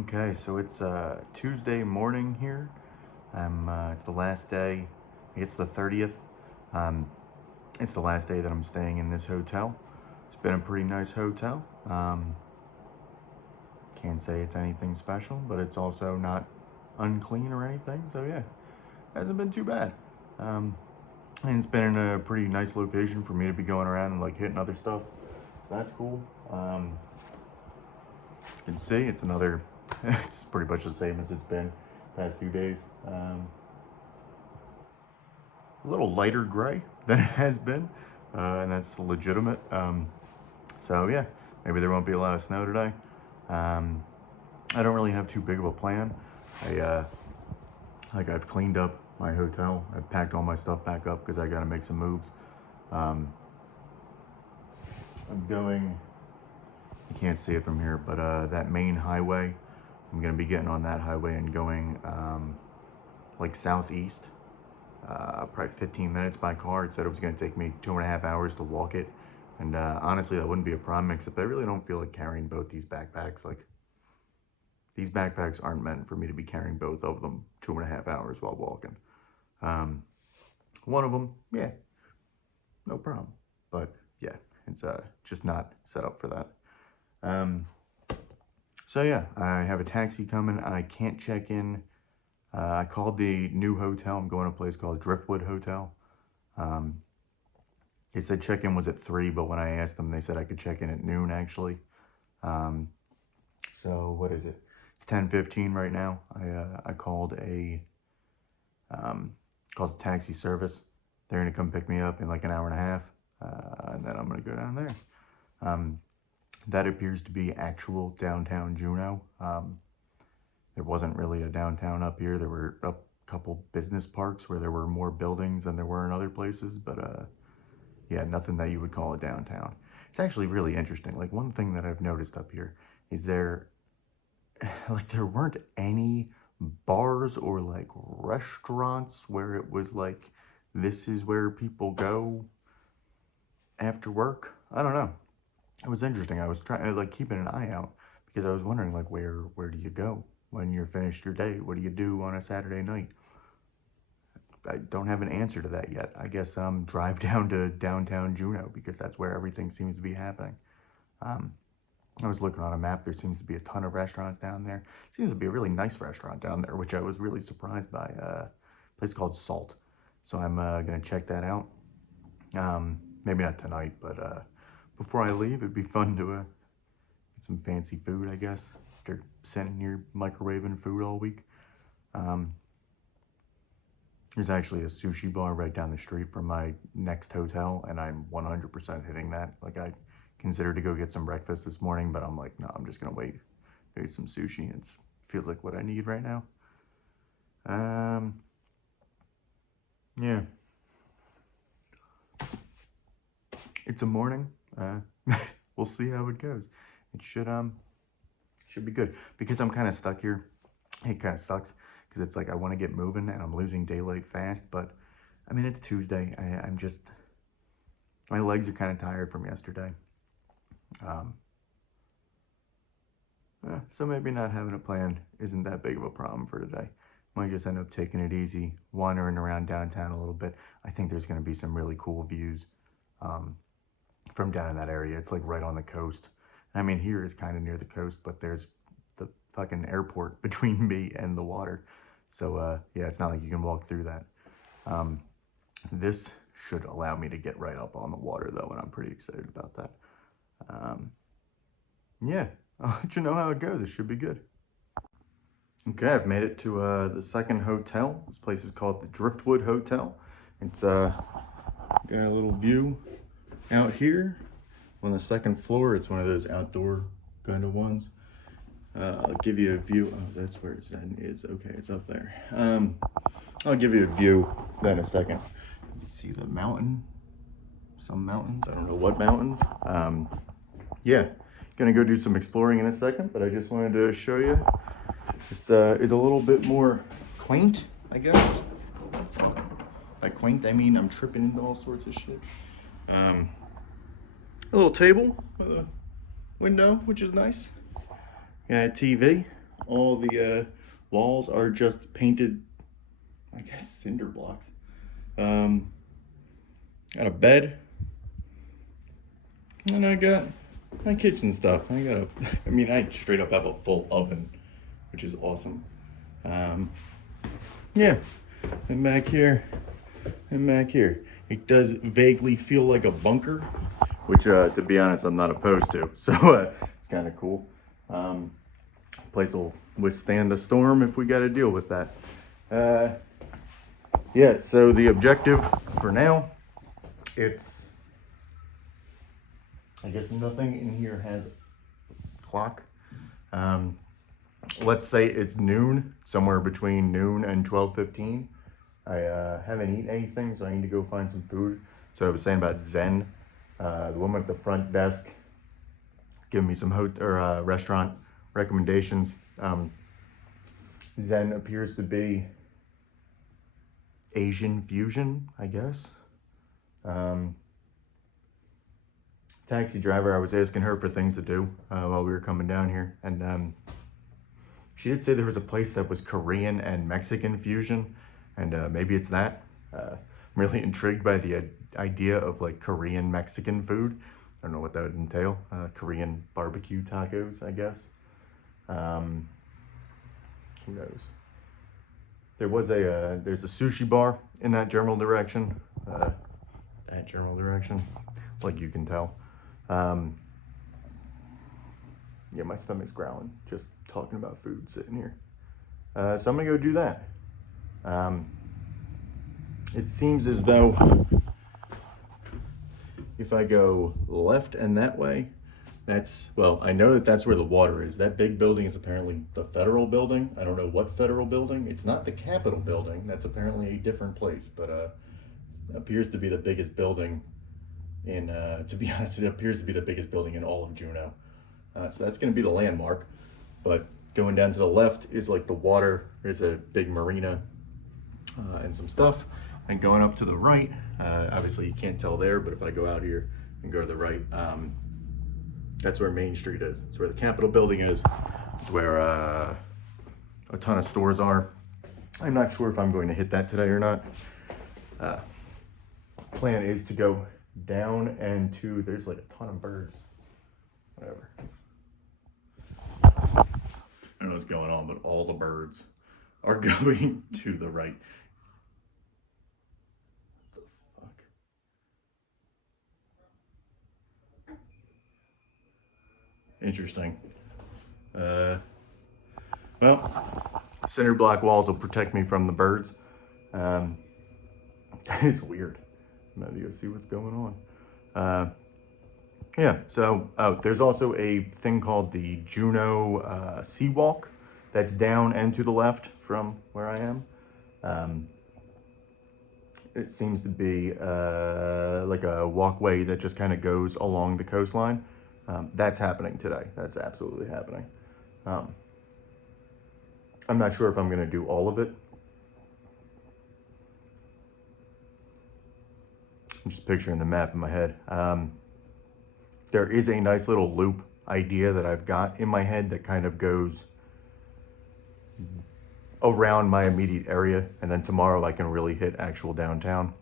Okay, so it's Tuesday morning here. It's the last day. I guess the 30th. Um, it's the last day that I'm staying in this hotel. It's been a pretty nice hotel. Can't say it's anything special, but it's also not unclean or anything. So yeah, hasn't been too bad. And it's been in a pretty nice location for me to be going around and like hitting other stuff. That's cool. You can see it's another. It's pretty much the same as it's been past few days. A little lighter gray than it has been, and that's legitimate. So yeah, maybe there won't be a lot of snow today. I don't really have too big of a plan. I've cleaned up my hotel. I've packed all my stuff back up because I got to make some moves. Um, I'm going. You can't see it from here, but that main highway. I'm gonna be getting on that highway and going like southeast. Probably 15 minutes by car. It said it was going to take me 2.5 hours to walk it. And honestly, that wouldn't be a problem, except I really don't feel like carrying both these backpacks. Like, these backpacks aren't meant for me to be carrying both of them 2.5 hours while walking. One of them, yeah, no problem. But yeah, it's just not set up for that. So yeah, I have a taxi coming. I can't check in. I called the new hotel. I'm going to a place called Driftwood Hotel. They said check-in was at 3, but when I asked them, they said I could check in at noon, actually. So what is it? It's 10:15 right now. I called called a taxi service. They're gonna come pick me up in like an hour and a half, and then I'm gonna go down there. That appears to be actual downtown Juneau. There wasn't really a downtown up here. There were a couple business parks where there were more buildings than there were in other places, but yeah, nothing that you would call a downtown. It's actually really interesting. Like, one thing that I've noticed up here is there weren't any bars or like restaurants where it was like, this is where people go after work. I don't know. It was interesting. I was trying like keeping an eye out because I was wondering like where do you go when you're finished your day? What do you do on a Saturday night? I don't have an answer to that yet. I guess drive down to downtown Juneau because that's where everything seems to be happening. I was looking on a map. There seems to be a ton of restaurants down there. Seems to be a really nice restaurant down there, which I was really surprised by. A place called Salt. So I'm gonna check that out. Maybe not tonight, but before I leave, it'd be fun to get some fancy food, I guess, after sitting here microwaving food all week. There's actually a sushi bar right down the street from my next hotel, and I'm 100% hitting that. Like, I considered to go get some breakfast this morning, but I'm like, no, I'm just gonna wait. Go eat some sushi. It feels like what I need right now. Yeah. It's a morning. We'll see how it goes. It should be good because I'm kind of stuck here. It kind of sucks because it's like I want to get moving and I'm losing daylight fast, but I mean, it's Tuesday. I'm just, my legs are kind of tired from yesterday. So maybe not having a plan isn't that big of a problem for today. Might just end up taking it easy, wandering around downtown a little bit. I think there's going to be some really cool views from down in that area. It's like right on the coast. I mean, here is kind of near the coast, but there's the fucking airport between me and the water. So yeah, it's not like you can walk through that. This should allow me to get right up on the water though, and I'm pretty excited about that. Yeah, I'll let you know how it goes. It should be good. Okay, I've made it to the second hotel. This place is called the Driftwood Hotel. It's got a little view out here on the second floor. It's one of those outdoor kind of ones. I'll give you a view. Oh, that's where it is. Okay, it's up there. I'll give you a view then in a second. You can see the mountain, some mountains. I don't know what mountains. Yeah, gonna go do some exploring in a second, but I just wanted to show you. This is a little bit more quaint, I guess. By quaint, I mean I'm tripping into all sorts of shit. A little table with a window, which is nice. Got a TV. All the walls are just painted, I guess, cinder blocks. Got a bed, and I got my kitchen stuff. I mean, I straight up have a full oven, which is awesome. Yeah, and back here, and back here. It does vaguely feel like a bunker, which, to be honest, I'm not opposed to. So it's kind of cool. Place will withstand a storm if we got to deal with that. Yeah, so the objective for now, it's, I guess nothing in here has a clock. Let's say it's noon, somewhere between noon and 12:15. I haven't eaten anything, so I need to go find some food. So I was saying about Zen, the woman at the front desk giving me some restaurant recommendations. Zen appears to be Asian fusion, I guess. Taxi driver, I was asking her for things to do while we were coming down here, and she did say there was a place that was Korean and Mexican fusion, and maybe it's that. I'm really intrigued by the idea of like Korean Mexican food. I don't know what that would entail. Korean barbecue tacos, I guess. Who knows? There's a sushi bar in that general direction. Like you can tell. Yeah, my stomach's growling just talking about food sitting here. So I'm gonna go do that. It seems as though if I go left and that way, well, I know that that's where the water is. That big building is apparently the federal building. I don't know what federal building. It's not the Capitol building. That's apparently a different place, but it appears to be the biggest building to be honest, it appears to be the biggest building in all of Juneau. So that's going to be the landmark. But going down to the left is like the water. There's a big marina and some stuff. And going up to the right, obviously you can't tell there, but if I go out here and go to the right, that's where Main Street is. It's where the Capitol building is. It's where a ton of stores are. I'm not sure if I'm going to hit that today or not. Plan is to go down and there's like a ton of birds. Whatever. I don't know what's going on, but all the birds are going to the right. What the fuck? Interesting. Well, cinder block walls will protect me from the birds. It's weird. I'm about to go see what's going on. Yeah, so there's also a thing called the Juneau Seawalk that's down and to the left from where I am. It seems to be like a walkway that just kind of goes along the coastline. That's happening today. That's absolutely happening. I'm not sure if I'm going to do all of it. I'm just picturing the map in my head. There is a nice little loop idea that I've got in my head that kind of goes around my immediate area, and then tomorrow I can really hit actual downtown.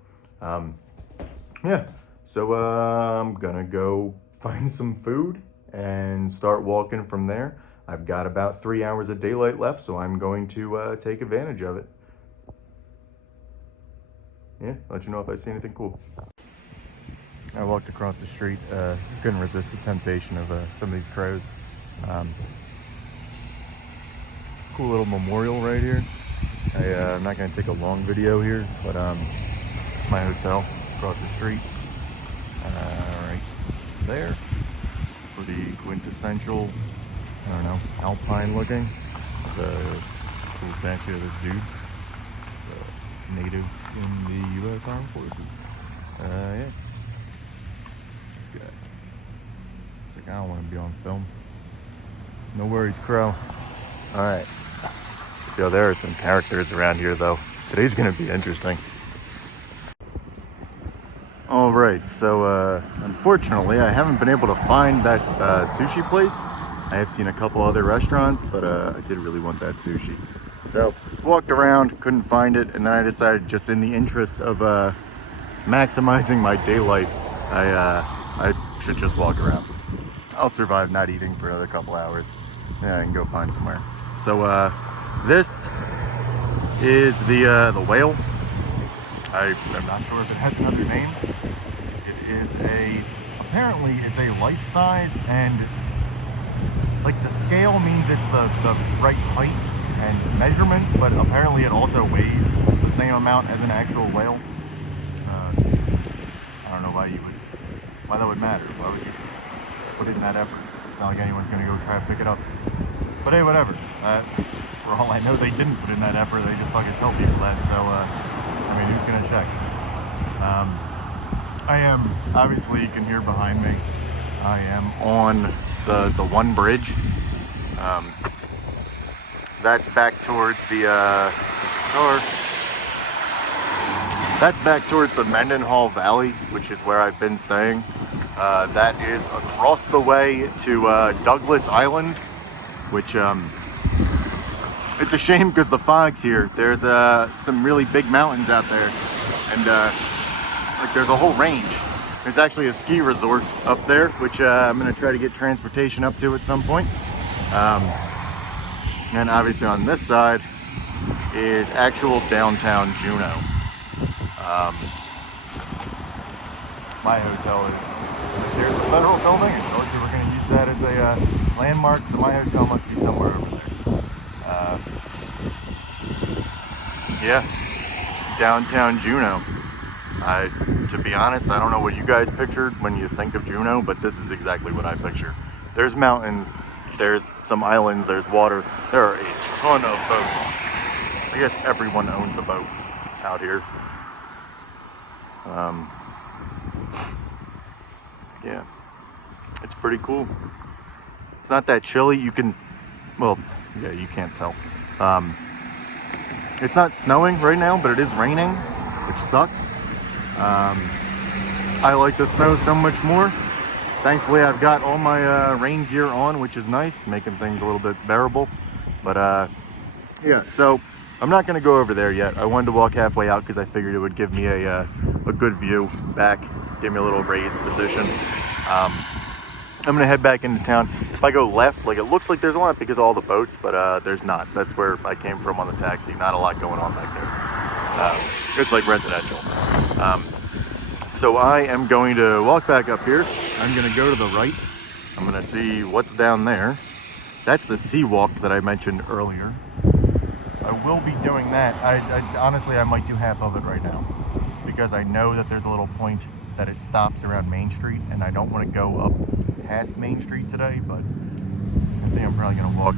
Yeah, so I'm gonna go find some food and start walking from there. I've got about 3 hours of daylight left, so I'm going to take advantage of it. Yeah, let you know if I see anything cool. I walked across the street, couldn't resist the temptation of some of these crows. Cool little memorial right here. I'm not going to take a long video here, but it's my hotel across the street. Right there. Pretty quintessential, I don't know, alpine looking. There's a cool statue of this dude. It's a native in the U.S. Armed Forces. Yeah. This guy. It's like, I don't want to be on film. No worries, Crow. Alright. Yo, there are some characters around here, though. Today's going to be interesting. Alright, so unfortunately, I haven't been able to find that sushi place. I have seen a couple other restaurants, but I did really want that sushi. So walked around, couldn't find it, and then I decided, just in the interest of maximizing my daylight, I should just walk around. I'll survive not eating for another couple hours, and I can go find somewhere. So this is the whale. I'm not sure if it has another name. It is apparently it's a life size, and like the scale means it's the right height and measurements, but apparently it also weighs the same amount as an actual whale. I don't know why that would matter. Why would you put in that effort? It's not like anyone's gonna go try to pick it up. But hey, whatever. For all I know, they didn't put in that effort. They just fucking tell people that. So, I mean, who's gonna check? I am, obviously, you can hear behind me, I am on the one bridge. That's back towards the That's back towards the Mendenhall Valley, which is where I've been staying. That is across the way to Douglas Island, which it's a shame because the fog's here. There's some really big mountains out there, and like there's a whole range. There's actually a ski resort up there, which I'm gonna try to get transportation up to at some point. And obviously on this side is actual downtown Juneau. My hotel is, there's a federal building, and so we're going to use that as a landmark, so my hotel must be somewhere over there. Yeah, downtown Juneau. To be honest, I don't know what you guys pictured when you think of Juneau, but this is exactly what I picture. There's mountains, there's some islands, there's water, there are a ton of boats. I guess everyone owns a boat out here. Yeah, it's pretty cool. It's not that chilly. You can, well, yeah, you can't tell. It's not snowing right now, but it is raining, which sucks. I like the snow so much more. Thankfully, I've got all my rain gear on, which is nice, making things a little bit bearable. But yeah, so I'm not going to go over there yet. I wanted to walk halfway out because I figured it would give me a good view back, give me a little raised position. I'm going to head back into town. If I go left, like it looks like there's a lot because of all the boats, but there's not. That's where I came from on the taxi. Not a lot going on back there. It's like residential. So I am going to walk back up here. I'm going to go to the right. I'm going to see what's down there. That's the Seawalk that I mentioned earlier. I will be doing that. Honestly, I might do half of it right now because I know that there's a little point that it stops around Main Street, and I don't want to go up past Main Street today, but I think I'm probably going to walk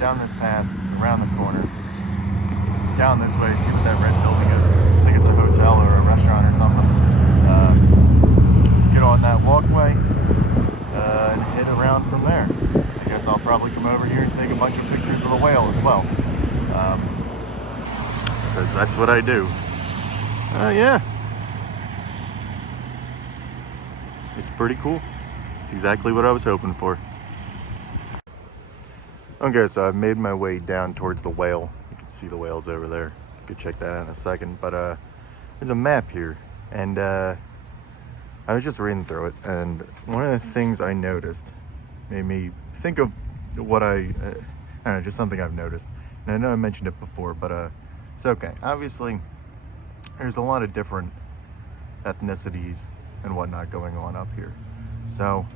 down this path, around the corner, down this way, see what that red building is. I think it's a hotel or a restaurant or something. Get on that walkway and head around from there. I guess I'll probably come over here and take a bunch of pictures of the whale as well. Because that's what I do. Yeah. It's pretty cool. It's exactly what I was hoping for. Okay, so I've made my way down towards the whale. You can see the whales over there. You could check that out in a second. But there's a map here. And I was just reading through it. And one of the things I noticed made me think of what I don't know, just something I've noticed. And I know I mentioned it before, but it's okay. Obviously, there's a lot of different ethnicities and whatnot going on up here. So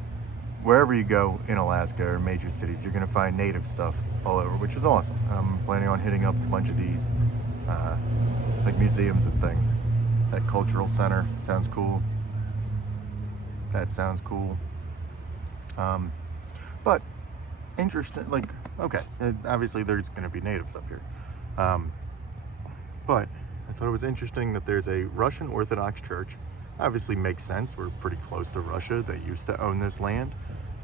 wherever you go in Alaska or major cities, you're gonna find native stuff all over, which is awesome. I'm planning on hitting up a bunch of these like museums and things. That cultural center sounds cool. That sounds cool. But interesting, like, okay, obviously there's gonna be natives up here. But I thought it was interesting that there's a Russian Orthodox church. Obviously makes sense. We're pretty close to Russia. They used to own this land.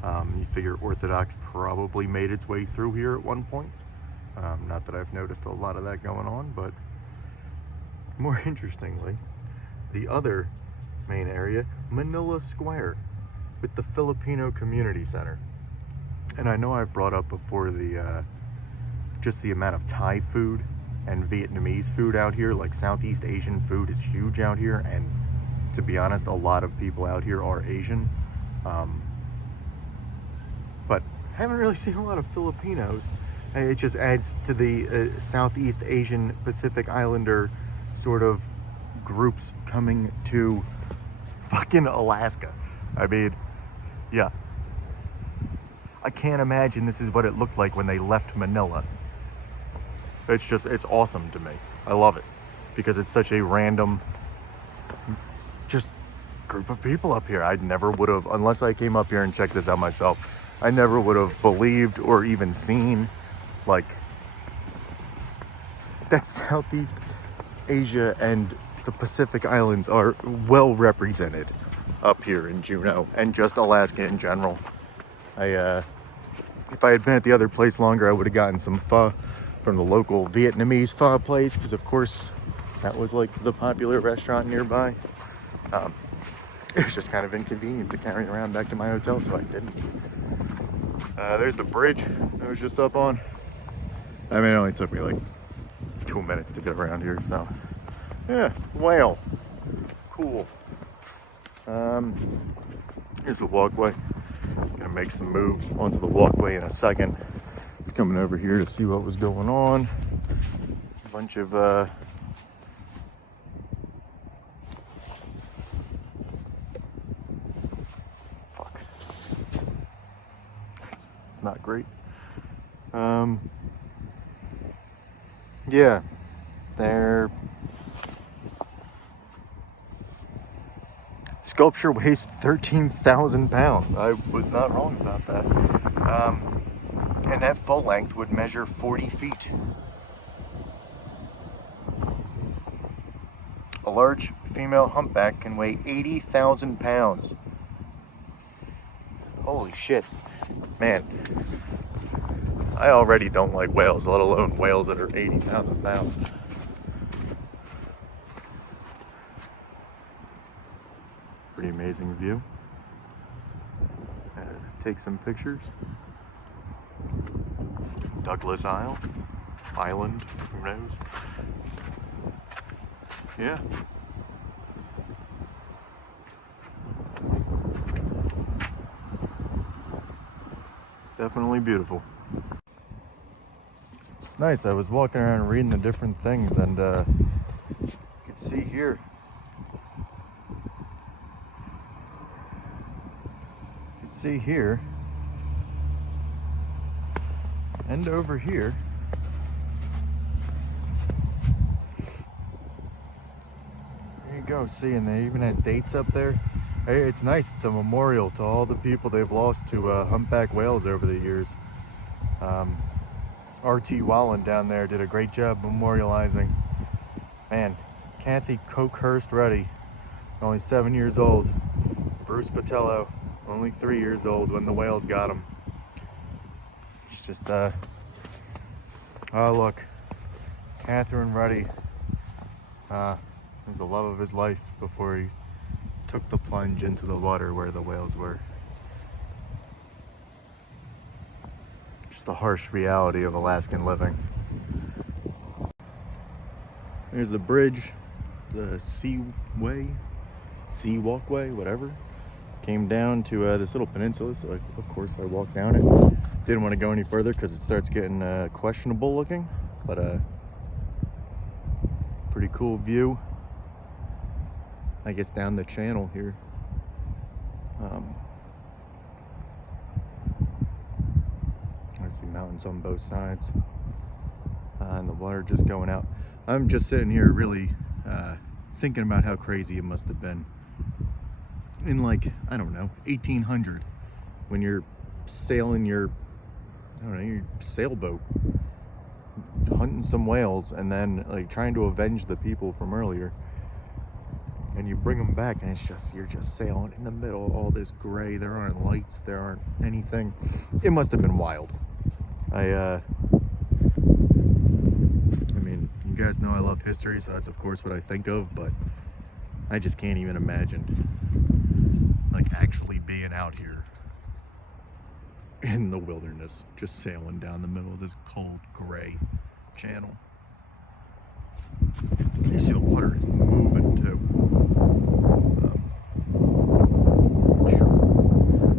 You figure Orthodox probably made its way through here at one point. Not that I've noticed a lot of that going on, but more interestingly, the other main area, Manila Square, with the Filipino Community Center. And I know I've brought up before the just the amount of Thai food and Vietnamese food out here. Like Southeast Asian food is huge out here, and to be honest, a lot of people out here are Asian. But I haven't really seen a lot of Filipinos. It just adds to the Southeast Asian Pacific Islander sort of groups coming to fucking Alaska. I mean, yeah. I can't imagine this is what it looked like when they left Manila. It's awesome to me. I love it because it's such a random, just group of people up here. I never would have, unless I came up here and checked this out myself, I never would have believed or even seen, like, that Southeast Asia and the Pacific Islands are well represented up here in Juneau and just Alaska in general. If I had been at the other place longer, I would have gotten some pho from the local Vietnamese pho place, because of course that was like the popular restaurant nearby. It was just kind of inconvenient to carry around back to my hotel, so I didn't. There's the bridge I was just up on. I mean, it only took me like 2 minutes to get around here, so yeah, whale. Cool. Here's the walkway. Gonna make some moves onto the walkway in a second. It's coming over here to see what was going on. A bunch of fuck. It's not great. Yeah, they're sculpture weighs 13,000 pounds. I was not wrong about that. And at full length would measure 40 feet. A large female humpback can weigh 80,000 pounds. Holy shit. Man, I already don't like whales, let alone whales that are 80,000 pounds. Pretty amazing view. Take some pictures. Douglas Island, who knows? Yeah. Definitely beautiful. It's nice. I was walking around reading the different things, and you could see here. You can see here and over here. There you go. See, and they even has dates up there. Hey, it's nice. It's a memorial to all the people they've lost to humpback whales over the years. R.T. Wallen down there did a great job memorializing. Man, Kathy Cokehurst Ruddy, only 7 years old. Bruce Botello, only 3 years old when the whales got him. It's just, oh look, Catherine Ruddy was the love of his life before he took the plunge into the water where the whales were. Just the harsh reality of Alaskan living. There's the bridge, the Seawalk way, whatever. Came down to this little peninsula, so of course I walked down it. Didn't want to go any further because it starts getting questionable looking, but pretty cool view. I guess down the channel here. I see mountains on both sides, and the water just going out. I'm just sitting here really thinking about how crazy it must have been in, like, I don't know, 1800, when you're sailing your, I don't know, your sailboat, hunting some whales, and then like trying to avenge the people from earlier, and you bring them back, and it's just, you're just sailing in the middle of all this gray. There aren't lights, there aren't anything. It must have been wild. I mean, you guys know I love history, so that's of course what I think of, but I just can't even imagine like actually being out here. in the wilderness, just sailing down the middle of this cold gray channel. You see the water is moving too.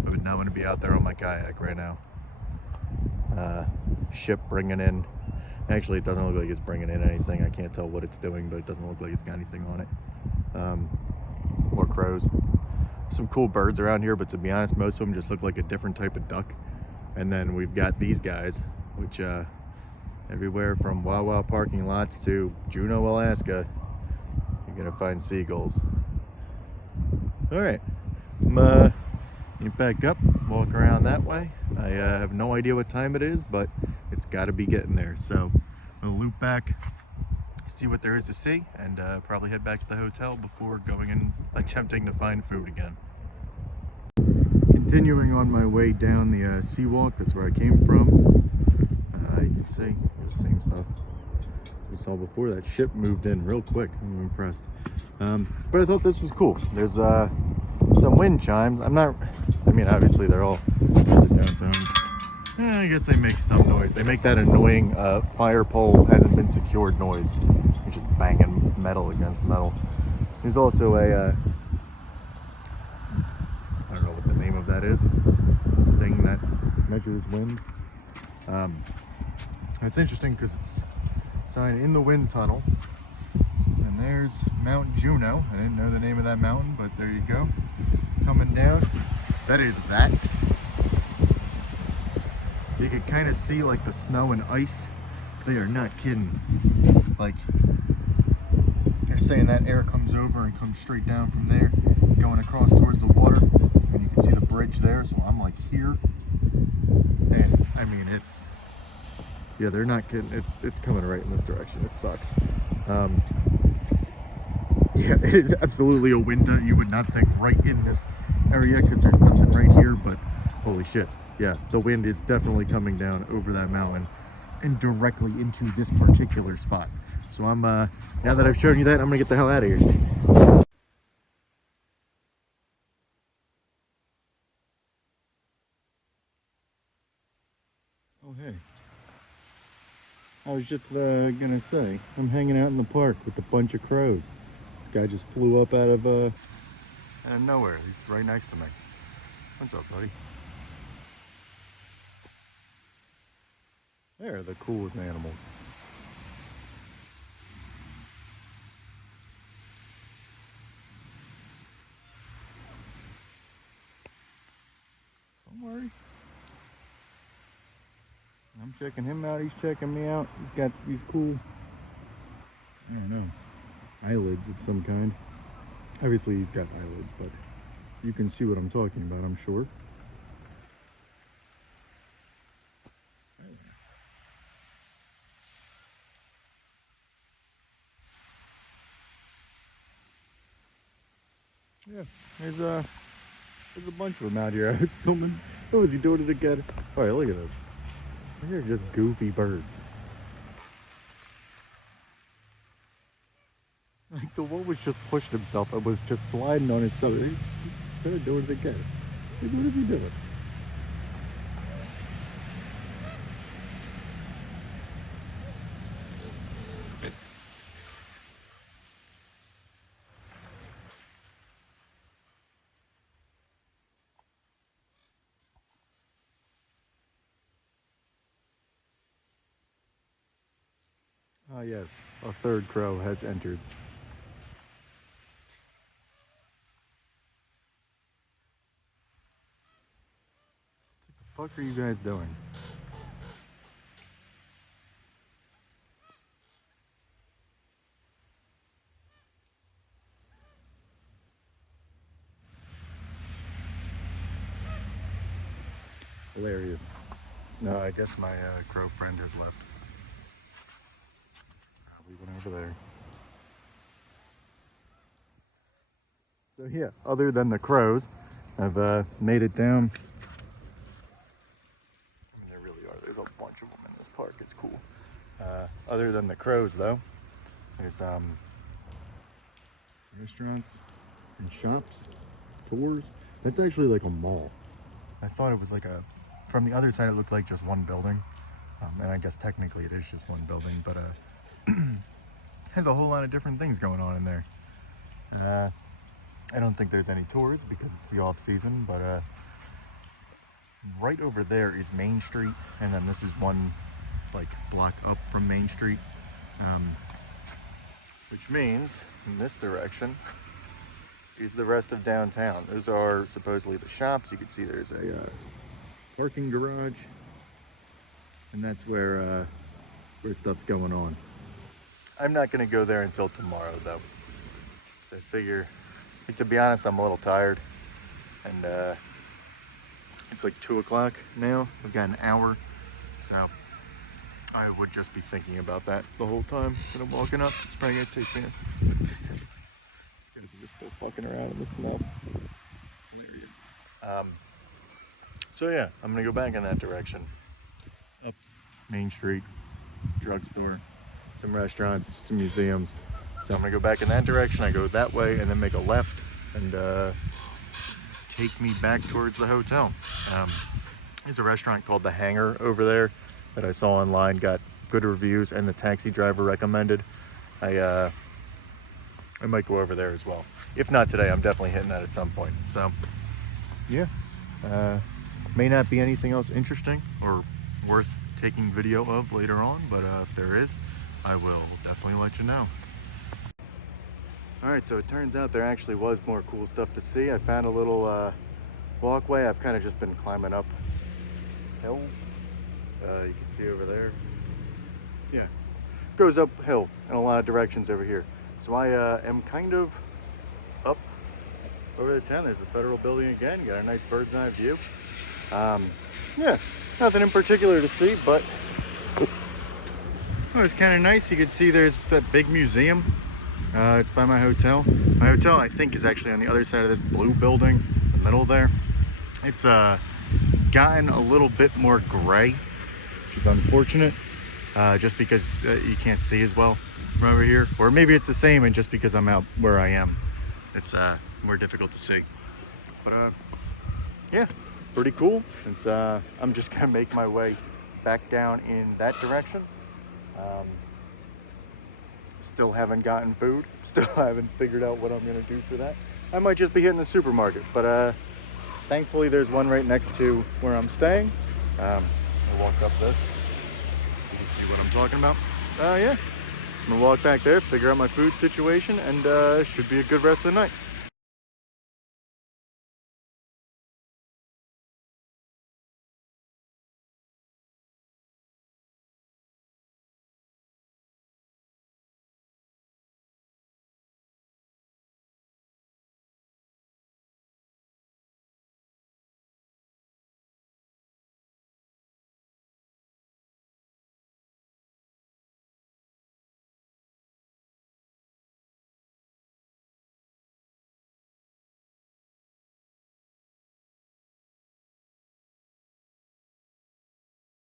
I would not want to be out there on my kayak right now. Ship bringing in. Actually, it doesn't look like it's bringing in anything. I can't tell what it's doing, but it doesn't look like it's got anything on it. More crows. Some cool birds around here, but to be honest, most of them just look like a different type of duck. And then we've got these guys, which everywhere from Wawa parking lots to Juneau, Alaska, you're gonna find seagulls. All right, I'm get back up, walk around that way. I have no idea what time it is, but it's got to be getting there. So I'll loop back, see what there is to see, and probably head back to the hotel before going and attempting to find food again. Continuing on my way down the Seawalk, that's where I came from. You can see the same stuff we saw before. That ship moved in real quick. I'm impressed. But I thought this was cool. There's some wind chimes. I mean, obviously they're all downtown. I guess they make some noise. They make that annoying fire pole hasn't been secured noise, which is banging metal against metal. There's also a I don't know what the name of that is. The thing that measures wind. It's interesting because it's signed in the wind tunnel. And there's Mount Juneau. I didn't know the name of that mountain, but there you go. Coming down. That is that. You can kind of see like the snow and ice. They are not kidding. Like, they're saying that air comes over and comes straight down from there, going across towards the water. And you can see the bridge there, so I'm like here. And I mean, yeah, they're not kidding. It's coming right in this direction. It sucks. Yeah, it is absolutely a wind tunnel. You would not think right in this area because there's nothing right here, but holy shit. Yeah, the wind is definitely coming down over that mountain and directly into this particular spot. So I'm, now that I've shown you that, I'm gonna get the hell out of here. Oh, hey. I was just gonna say, I'm hanging out in the park with a bunch of crows. This guy just flew up out of nowhere. He's right next to me. What's up, buddy? They're the coolest animals. Don't worry. I'm checking him out, he's checking me out. He's got these cool, I don't know, eyelids of some kind. Obviously he's got eyelids, but you can see what I'm talking about, I'm sure. Yeah, there's a bunch of them out here. I was filming. Oh, is he doing it again? All right, look at this. They're just goofy birds. Like the one was just pushing himself and was just sliding on his stomach. He's gonna do it again. Like, what is he doing? Ah, yes, a third crow has entered. What the fuck are you guys doing? Hilarious. No, I guess my crow friend has left. We went over there. So yeah, other than the crows, I've made it down. I mean, there really are. There's a bunch of them in this park. It's cool. Other than the crows, though, there's restaurants and shops, tours. That's actually like a mall. I thought it was like a from the other side it looked like just one building, and I guess technically it is just one building, but has a whole lot of different things going on in there. I don't think there's any tours because it's the off season, but right over there is Main Street, and then this is one like block up from Main Street, which means in this direction is the rest of downtown. Those are supposedly the shops. You can see there's a parking garage, and that's where stuff's going on. I'm not gonna go there until tomorrow though, so I figure, to be honest, I'm a little tired, and it's like 2 o'clock now. I've got an hour, so I would just be thinking about that the whole time that I'm walking up. It's probably gonna take me. These guys are just still fucking around in the snow. Hilarious. So yeah, I'm gonna go back in that direction. Up Main Street, drugstore, some restaurants, some museums. So I'm gonna go back in that direction. I go that way and then make a left and take me back towards the hotel. There's a restaurant called The Hangar over there that I saw online, got good reviews, and the taxi driver recommended. I might go over there as well. If not today, I'm definitely hitting that at some point. So yeah, may not be anything else interesting or worth taking video of later on, but if there is, I will definitely let you know. All right, so it turns out there actually was more cool stuff to see. I found a little walkway. I've kind of just been climbing up hills. You can see over there. Yeah, goes uphill in a lot of directions over here. So I am kind of up over the town. There's the federal building again. Got a nice bird's eye view. Yeah, nothing in particular to see, but it was kind of nice. You can see there's that big museum. It's by my hotel. My hotel, I think, is actually on the other side of this blue building, in the middle there. It's gotten a little bit more gray, which is unfortunate, just because you can't see as well from over here. Or maybe it's the same, and just because I'm out where I am, it's more difficult to see. But yeah, pretty cool. It's, I'm just gonna make my way back down in that direction. Still haven't gotten food. Still haven't figured out what I'm gonna do for that. I might just be hitting the supermarket, but thankfully there's one right next to where I'm staying. I'll walk up this so you can see what I'm talking about. Yeah, I'm gonna walk back there, figure out my food situation, and should be a good rest of the night.